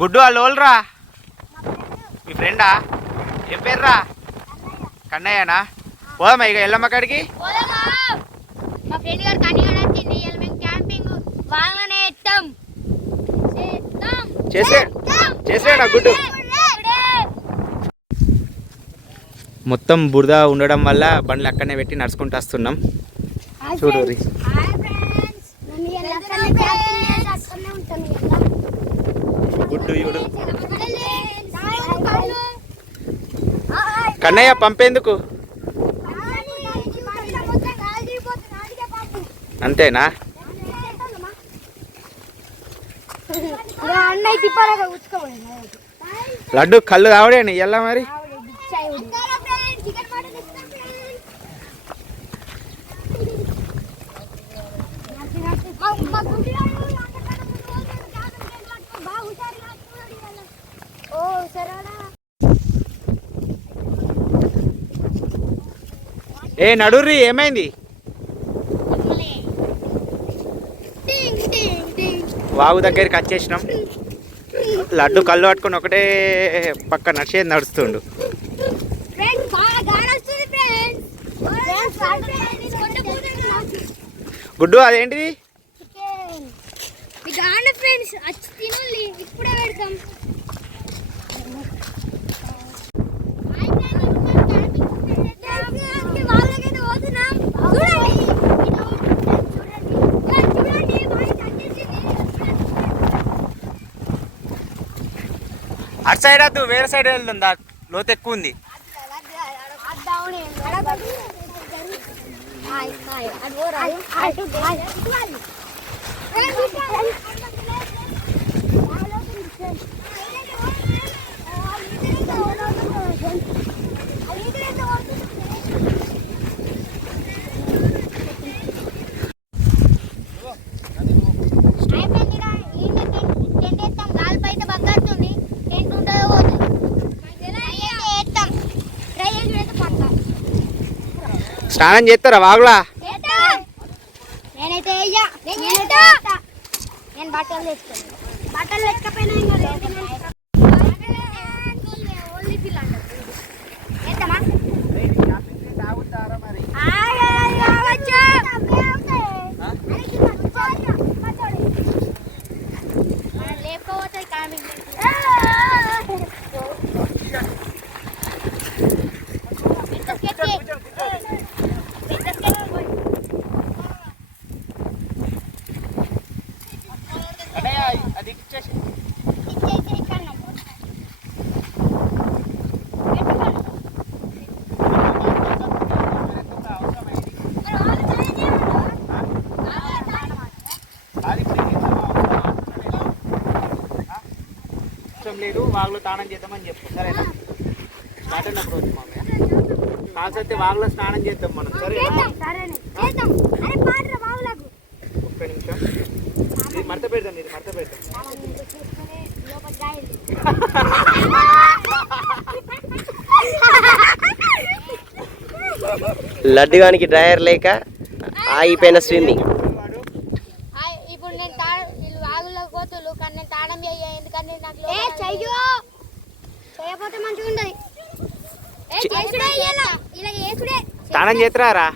గుడ్డు వాళ్ళు ఓల్రా మీ ఫ్రెండా? ఏం పేర్రా? కన్నయ్యనా? పోదామా ఇక ఎల్లమ్మ కాడికి? మా ఫ్రెండ్ గారు కన్నయ్య వచ్చింది. మేము క్యాంపింగ్ వాళ్ళనే చేసేడా గుడ్డు? మొత్తం బురద ఉండడం వల్ల బండ్లు అక్కడనే పెట్టి నడుచుకుంటూ వస్తున్నాం. చూడు గుడ్డు చూడు. కన్నయ్య పంపేందుకు? అంతేనా? లడ్డు కళ్ళు తావడేనా ఇయ్యాల మరి? ఏ నడుర్రి, ఏమైంది? వాగు దగ్గరికి వచ్చేసినాం. లడ్డు కళ్ళు పట్టుకుని ఒకటే పక్క నడిచేది నడుస్తుండు. గుడ్డు అదేంటిది? అటు సైడ్ వద్దు, వేరే సైడ్ వెళ్తుందా? లోతు ఎక్కువ ఉంది. స్నానం చేస్తారా వాగులా? నేనైతే నేను బట్టలు తెచ్చుకోను. బట్టలు తెచ్చకపోయినా లేకపోతే లేదు, వాగులో స్నానం చేద్దామని చెప్పు, సరేనా? స్టార్ట్ అయినప్పుడు వచ్చి మామయ్య కాకపోతే వాగులో స్నానం చేద్దాం మనం, సరేనా? ఒక్క నిమిషం, ఇది మడత పెడదాం, ఇది మడత పెడదాం. లడ్డుగానికి డ్రైవర్ లేక ఆగిపోయిన స్విమ్మింగ్. ఇప్పుడు నేను వాగులో పోతులు కానీ నేను తాళం చెయ్య, ఎందుకంటే నాకు చేయకపోతే మంచిగా ఉండదు. స్నానం చేస్తారా?